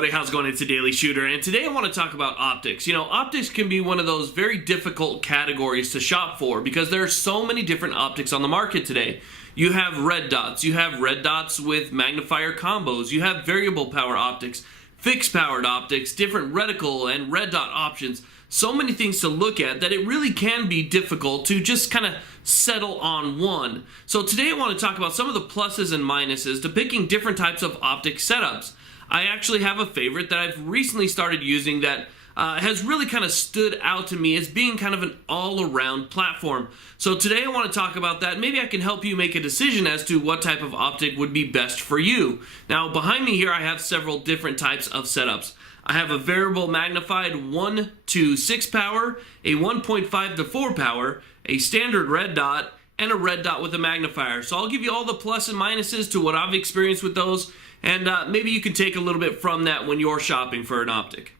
everybody, how's it going? It's a Daily Shooter, and today I want to talk about optics. You know, optics can be one of those very difficult categories to shop for because there are so many different optics on the market today. You have red dots with magnifier combos, you have variable power optics, fixed powered optics, different reticle and red dot options. So many things to look at that it really can be difficult to just kind of settle on one. So today I want to talk about some of the pluses and minuses to picking different types of optic setups. I actually have a favorite that I've recently started using that has really kind of stood out to me as being kind of an all-around platform. So today I want to talk about that. Maybe I can help you make a decision as to what type of optic would be best for you. Now behind me here I have several different types of setups. I have a variable magnified 1 to 6 power, a 1.5 to 4 power, a standard red dot, and a red dot with a magnifier. So I'll give you all the plus and minuses to what I've experienced with those, and maybe you can take a little bit from that when you're shopping for an optic.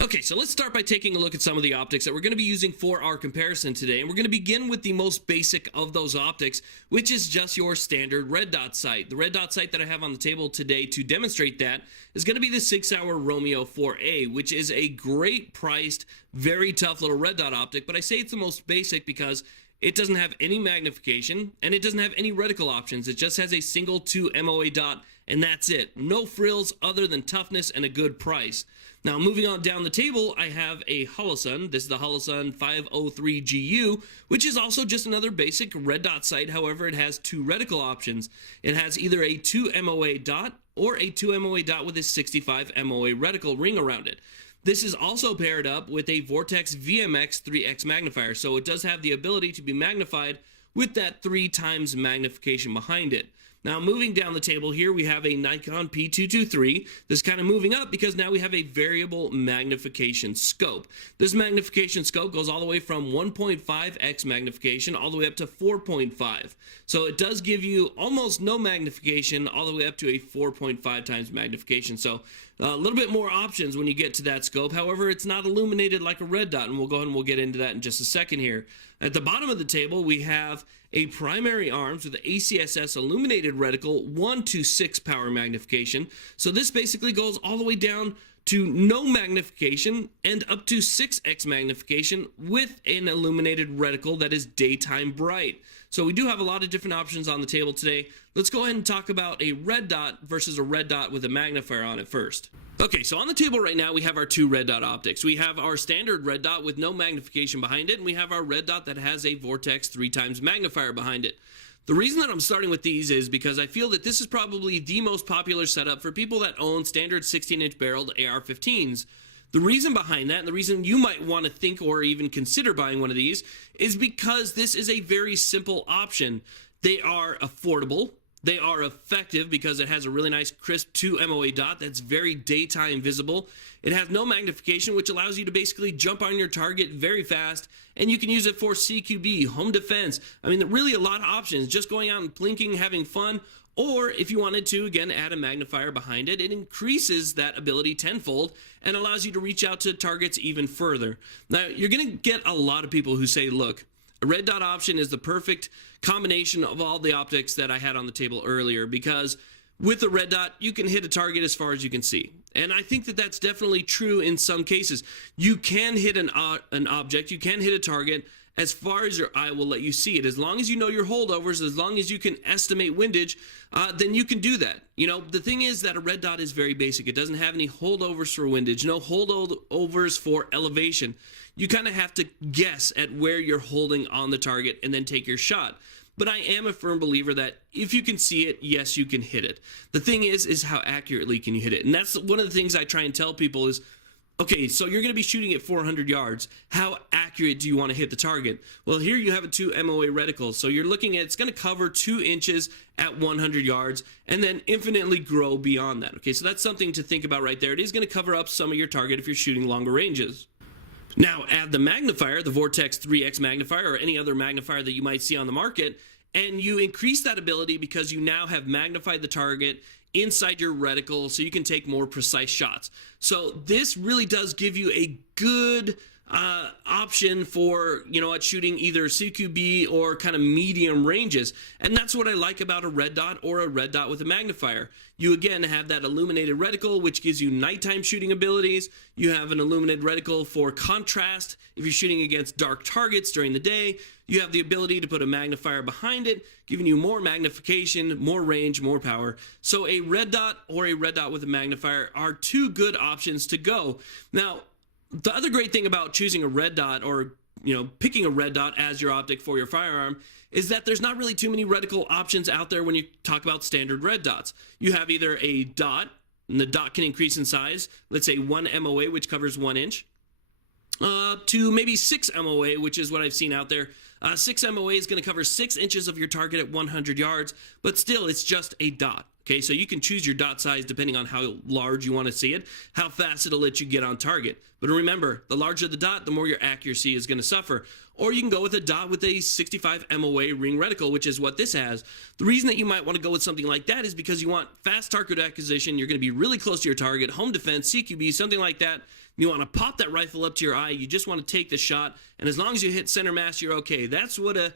Okay, so let's start by taking a look at some of the optics that we're going to be using for our comparison today. And we're going to begin with the most basic of those optics, which is just your standard red dot sight. The red dot sight that I have on the table today to demonstrate that is going to be the 6-hour Romeo 4A, which is a great priced, very tough little red dot optic. But I say it's the most basic because it doesn't have any magnification and it doesn't have any reticle options. It just has a single 2 MOA dot, and that's it. No frills other than toughness and a good price. Now, moving on down the table, I have a Holosun. This is the Holosun 503GU, which is also just another basic red dot sight. However, it has 2 reticle options. It has either a 2 MOA dot or a 2 MOA dot with a 65 MOA reticle ring around it. This is also paired up with a Vortex VMX 3X magnifier, so it does have the ability to be magnified with that 3 times magnification behind it. Now, moving down the table here, we have a Nikon P223. This is kind of moving up because now we have a variable magnification scope. This magnification scope goes all the way from 1.5x magnification all the way up to 4.5. So it does give you almost no magnification all the way up to a 4.5 times magnification. So a little bit more options when you get to that scope. However, it's not illuminated like a red dot, and we'll go ahead and we'll get into that in just a second here. At the bottom of the table, we have a primary arms with the ACSS illuminated reticle 1 to 6 power magnification. So this basically goes all the way down to no magnification and up to 6x magnification with an illuminated reticle that is daytime bright. So we do have a lot of different options on the table today. Let's go ahead and talk about a red dot versus a red dot with a magnifier on it first. Okay, so on the table right now we have our 2 red dot optics. We have our standard red dot with no magnification behind it, and we have our red dot that has a Vortex 3 times magnifier behind it. The reason that I'm starting with these is because I feel that this is probably the most popular setup for people that own standard 16-inch barreled AR-15s. The reason behind that, and the reason you might want to think or even consider buying one of these, is because this is a very simple option. They are affordable. They are effective because it has a really nice crisp 2 MOA dot that's very daytime visible. It has no magnification, which allows you to basically jump on your target very fast, and you can use it for CQB, home defense. I mean, really a lot of options, just going out and blinking, having fun. Or if you wanted to, again, add a magnifier behind it, it increases that ability tenfold and allows you to reach out to targets even further. Now, you're going to get a lot of people who say, look, a red dot option is the perfect combination of all the optics that I had on the table earlier, because with the red dot, you can hit a target as far as you can see. And I think that that's definitely true in some cases. You can hit an object, you can hit a target as far as your eye will let you see it. As long as you know your holdovers, as long as you can estimate windage, then you can do that. You know, the thing is that a red dot is very basic. It doesn't have any holdovers for windage, no holdovers for elevation. You kind of have to guess at where you're holding on the target and then take your shot. But I am a firm believer that if you can see it, yes, you can hit it. The thing is how accurately can you hit it? And that's one of the things I try and tell people is, okay, so you're going to be shooting at 400 yards. How accurate do you want to hit the target? Well, here you have a 2 MOA reticle. So you're looking at, it's going to cover 2 inches at 100 yards and then infinitely grow beyond that. Okay, so that's something to think about right there. It is going to cover up some of your target if you're shooting longer ranges. Now, add the magnifier, the Vortex 3X magnifier, or any other magnifier that you might see on the market, and you increase that ability because you now have magnified the target inside your reticle so you can take more precise shots. So this really does give you a good option for, at shooting either CQB or kind of medium ranges. And that's what I like about a red dot or a red dot with a magnifier. You again have that illuminated reticle, which gives you nighttime shooting abilities. You have an illuminated reticle for contrast if you're shooting against dark targets during the day. You have the ability to put a magnifier behind it, giving you more magnification, more range, more power. So a red dot or a red dot with a magnifier are two good options to go. Now, the other great thing about choosing a red dot or picking a red dot as your optic for your firearm is that there's not really too many reticle options out there when you talk about standard red dots. You have either a dot, and the dot can increase in size, let's say 1 MOA, which covers 1 inch, to maybe 6 MOA, which is what I've seen out there. 6 MOA is going to cover 6 inches of your target at 100 yards, but still, it's just a dot. Okay, so you can choose your dot size depending on how large you want to see it, how fast it'll let you get on target. But remember, the larger the dot, the more your accuracy is going to suffer. Or you can go with a dot with a 65 MOA ring reticle, which is what this has. The reason that you might want to go with something like that is because you want fast target acquisition, you're going to be really close to your target, home defense, CQB, something like that. You want to pop that rifle up to your eye, you just want to take the shot, and as long as you hit center mass, you're okay. That's what a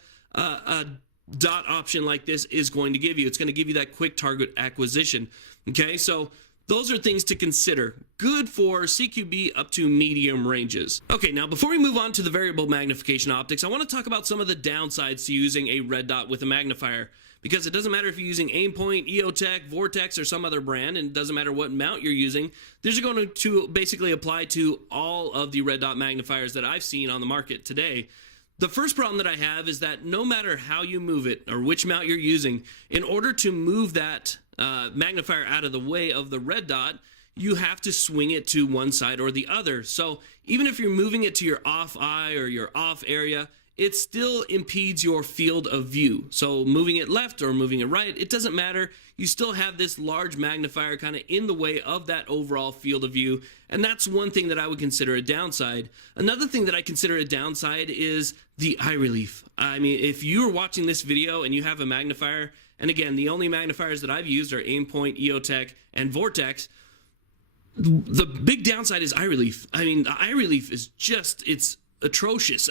dot option like this is going to give you. It's going to give you that quick target acquisition. Okay, so those are things to consider. Good for CQB up to medium ranges. Okay, now before we move on to the variable magnification optics, I want to talk about some of the downsides to using a red dot with a magnifier. Because it doesn't matter if you're using Aimpoint, EOTech, Vortex, or some other brand, and it doesn't matter what mount you're using, these are going to basically apply to all of the red dot magnifiers that I've seen on the market today. The first problem that I have is that no matter how you move it or which mount you're using, in order to move that magnifier out of the way of the red dot, you have to swing it to one side or the other. So even if you're moving it to your off eye or your off area, it still impedes your field of view. So moving it left or moving it right, it doesn't matter. You still have this large magnifier kind of in the way of that overall field of view. And that's one thing that I would consider a downside. Another thing that I consider a downside is the eye relief. I mean, if you're watching this video and you have a magnifier, and again, the only magnifiers that I've used are Aimpoint, EOTech, and Vortex, the big downside is eye relief. I mean, the eye relief is just, it's atrocious.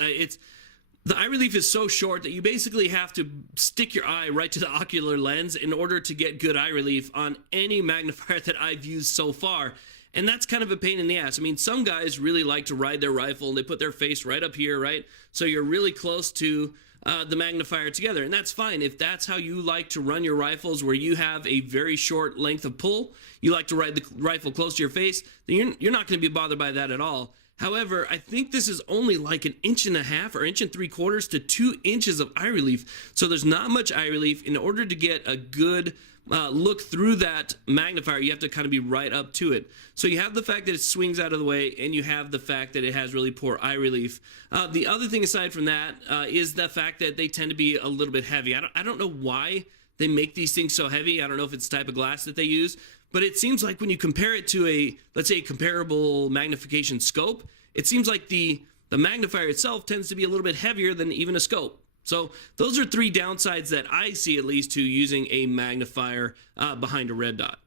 The eye relief is so short that you basically have to stick your eye right to the ocular lens in order to get good eye relief on any magnifier that I've used so far. And that's kind of a pain in the ass. I mean, some guys really like to ride their rifle and they put their face right up here, right? So you're really close to the magnifier together. And that's fine. If that's how you like to run your rifles, where you have a very short length of pull, you like to ride the rifle close to your face, then you're not going to be bothered by that at all. However, I think this is only like 1.5 inches or 1.75 inches to 2 inches of eye relief. So there's not much eye relief. In order to get a good look through that magnifier, you have to kind of be right up to it. So you have the fact that it swings out of the way, and you have the fact that it has really poor eye relief. The other thing aside from that is the fact that they tend to be a little bit heavy. I don't know why they make these things so heavy. I don't know if it's the type of glass that they use. But it seems like when you compare it to let's say, a comparable magnification scope, it seems like the magnifier itself tends to be a little bit heavier than even a scope. So those are 3 downsides that I see, at least, to using a magnifier behind a red dot.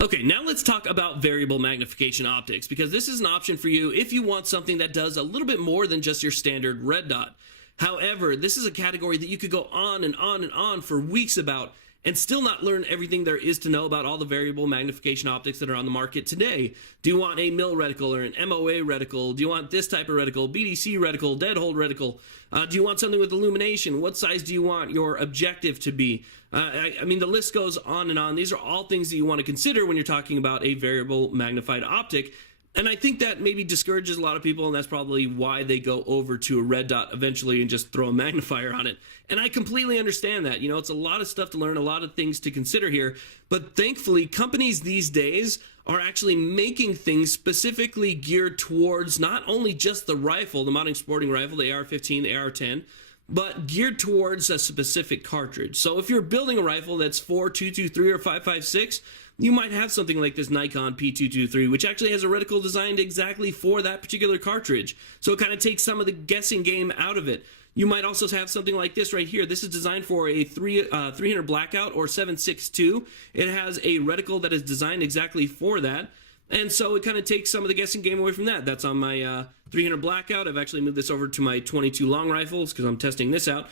Okay, now let's talk about variable magnification optics, because this is an option for you if you want something that does a little bit more than just your standard red dot. However, this is a category that you could go on and on and on for weeks about and still not learn everything there is to know about all the variable magnification optics that are on the market today. Do you want a mil reticle or an MOA reticle? Do you want this type of reticle, BDC reticle, dead hold reticle? Do you want something with illumination? What size do you want your objective to be? I mean, the list goes on and on. These are all things that you want to consider when you're talking about a variable magnified optic. And I think that maybe discourages a lot of people, and that's probably why they go over to a red dot eventually and just throw a magnifier on it. And I completely understand that. It's a lot of stuff to learn, a lot of things to consider here. But thankfully, companies these days are actually making things specifically geared towards not only just the rifle, the modern sporting rifle, the AR-15, the AR-10, but geared towards a specific cartridge. So if you're building a rifle that's 4.223 or 5.56, you might have something like this Nikon P223, which actually has a reticle designed exactly for that particular cartridge. So it kind of takes some of the guessing game out of it. You might also have something like this right here. This is designed for a 300 blackout or 7.62. It has a reticle that is designed exactly for that. And so it kind of takes some of the guessing game away from that. That's on my 300 blackout. I've actually moved this over to my 22 long rifles because I'm testing this out.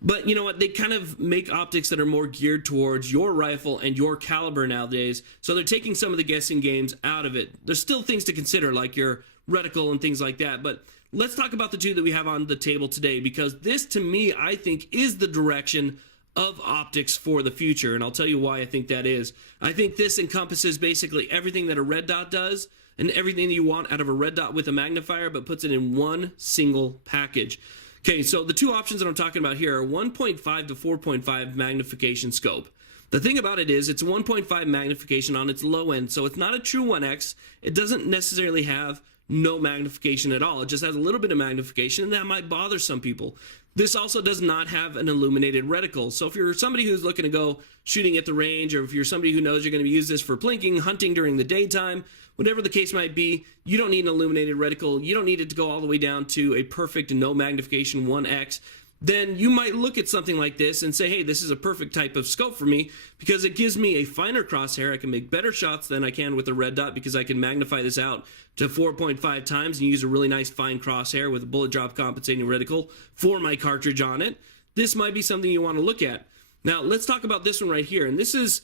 But you know what? They kind of make optics that are more geared towards your rifle and your caliber nowadays. So they're taking some of the guessing games out of it. There's still things to consider, like your reticle and things like that. But let's talk about the two that we have on the table today, because this, to me, I think is the direction of optics for the future, and I'll tell you why I think that is. I think this encompasses basically everything that a red dot does and everything that you want out of a red dot with a magnifier, but puts it in one single package. Okay, so the two options that I'm talking about here are 1.5 to 4.5 magnification scope. The thing about it is it's 1.5 magnification on its low end, so it's not a true 1x. It doesn't necessarily have no magnification at all. It just has a little bit of magnification, and that might bother some people. This also does not have an illuminated reticle. So if you're somebody who's looking to go shooting at the range, or if you're somebody who knows you're going to use this for plinking, hunting during the daytime, whatever the case might be, you don't need an illuminated reticle. You don't need it to go all the way down to a perfect no magnification 1x. Then you might look at something like this and say, hey, this is a perfect type of scope for me because it gives me a finer crosshair. I can make better shots than I can with a red dot because I can magnify this out to 4.5 times and use a really nice fine crosshair with a bullet drop compensating reticle for my cartridge on it. This might be something you want to look at. Now, let's talk about this one right here. And this is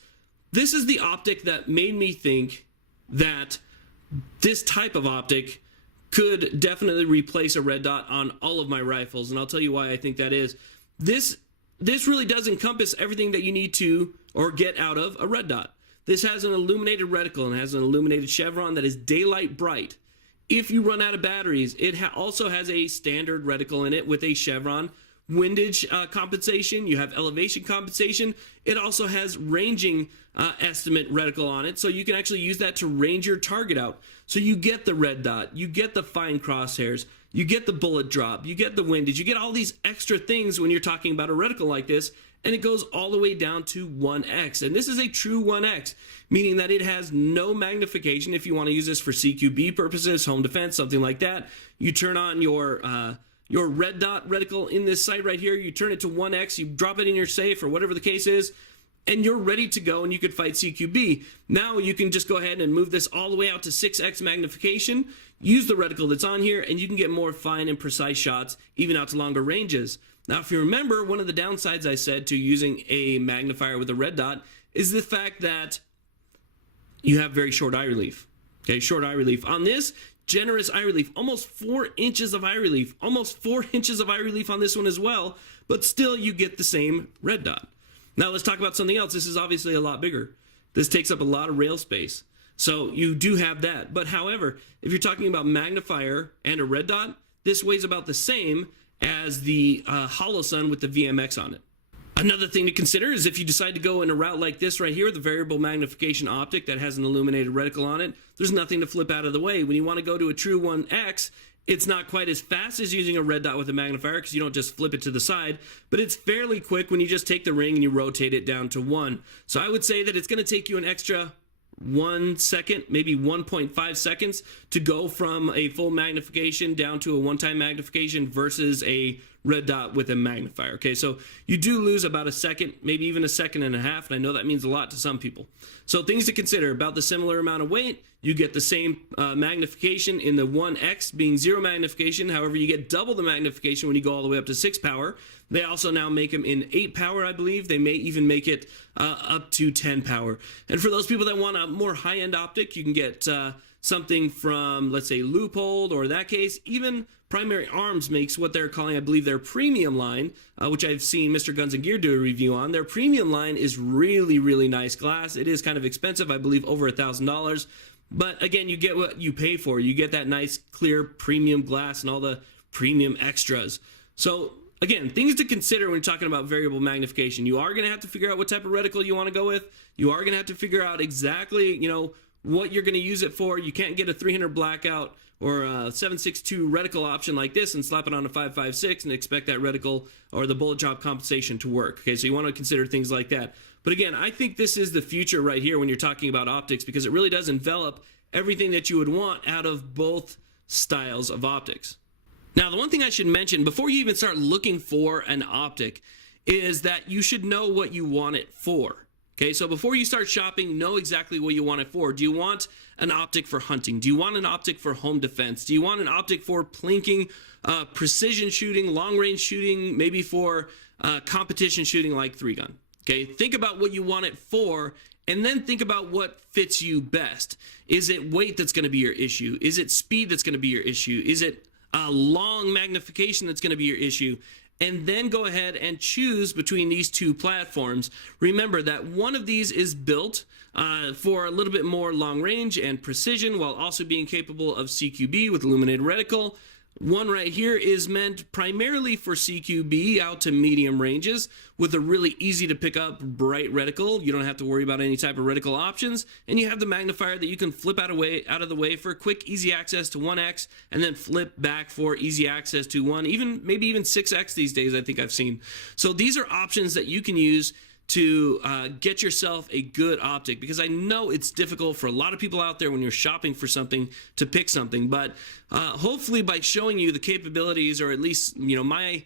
the optic that made me think that this type of optic could definitely replace a red dot on all of my rifles, and I'll tell you why I think that is. This really does encompass everything that you need to or get out of a red dot. This has an illuminated reticle and has an illuminated chevron that is daylight bright. If you run out of batteries, it also has a standard reticle in it with a chevron windage compensation. You have elevation compensation. It also has ranging estimate reticle on it, so you can actually use that to range your target out. So you get the red dot, you get the fine crosshairs, you get the bullet drop, you get the windage, you get all these extra things when you're talking about a reticle like this, and it goes all the way down to 1x. And this is a true 1x, meaning that it has no magnification. If you want to use this for CQB purposes, home defense, something like that, you turn on your red dot reticle in this sight right here, you turn it to 1x, you drop it in your safe or whatever the case is, and you're ready to go and you could fight CQB. Now you can just go ahead and move this all the way out to 6x magnification, use the reticle that's on here, and you can get more fine and precise shots, even out to longer ranges. Now, if you remember, one of the downsides I said to using a magnifier with a red dot is the fact that you have very short eye relief. Okay, short eye relief. On this, generous eye relief, almost 4 inches of eye relief, almost 4 inches of eye relief on this one as well, but still you get the same red dot. Now let's talk about something else. This is obviously a lot bigger. This takes up a lot of rail space. So you do have that. But however, if you're talking about magnifier and a red dot, this weighs about the same as the Holosun with the VMX on it. Another thing to consider is if you decide to go in a route like this right here, the variable magnification optic that has an illuminated reticle on it, there's nothing to flip out of the way. When you want to go to a true 1x, it's not quite as fast as using a red dot with a magnifier because you don't just flip it to the side, but it's fairly quick when you just take the ring and you rotate it down to 1. So I would say that it's going to take you an extra 1 second, maybe 1.5 seconds to go from a full magnification down to a one-time magnification versus a red dot with a magnifier. Okay, so you do lose about a second, maybe even a second and a half, and I know that means a lot to some people. So things to consider: about the similar amount of weight, you get the same magnification in the 1x being 0 magnification. However, you get double the magnification when you go all the way up to 6 power. They also now make them in 8 power, I believe. They may even make it up to 10 power. And for those people that want a more high-end optic, you can get something from, let's say, Loophole, or in that case, even Primary Arms makes what they're calling, I believe, their premium line, which I've seen Mr. Guns and Gear do a review on. Their premium line is really, really nice glass. It is kind of expensive, I believe over $1,000. But again, you get what you pay for. You get that nice, clear, premium glass and all the premium extras. So again, things to consider when you're talking about variable magnification. You are going to have to figure out what type of reticle you want to go with. You are going to have to figure out exactly, what you're going to use it for. You can't get a 300 blackout or a 7.62 reticle option like this and slap it on a 5.56 and expect that reticle or the bullet drop compensation to work. Okay, so you want to consider things like that. But again, I think this is the future right here when you're talking about optics, because it really does envelop everything that you would want out of both styles of optics. Now, the one thing I should mention before you even start looking for an optic is that you should know what you want it for. Okay, so before you start shopping, know exactly what you want it for. Do you want an optic for hunting? Do you want an optic for home defense? Do you want an optic for plinking, precision shooting, long-range shooting, maybe for competition shooting like 3-gun? Okay, think about what you want it for, and then think about what fits you best. Is it weight that's going to be your issue? Is it speed that's going to be your issue? Is it long magnification that's going to be your issue? And then go ahead and choose between these two platforms. Remember that one of these is built for a little bit more long range and precision while also being capable of CQB with illuminated reticle. One right here is meant primarily for CQB out to medium ranges with a really easy to pick up bright reticle. You don't have to worry about any type of reticle options. And you have the magnifier that you can flip out of the way for quick, easy access to 1x and then flip back for easy access to 1, maybe even 6x these days, I think I've seen. So these are options that you can use to get yourself a good optic, because I know it's difficult for a lot of people out there when you're shopping for something to pick something, but hopefully by showing you the capabilities, or at least my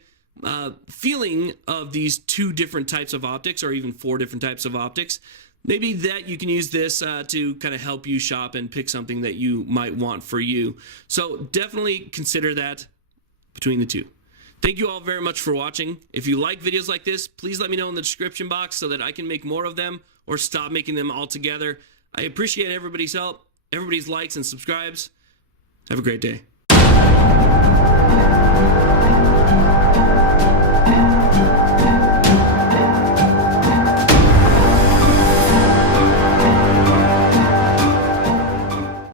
feeling of these 2 different types of optics, or even 4 different types of optics, maybe that you can use this to kind of help you shop and pick something that you might want for you. So definitely consider that between the 2. Thank you all very much for watching. If you like videos like this, please let me know in the description box so that I can make more of them or stop making them altogether. I appreciate everybody's help, everybody's likes and subscribes. Have a great day.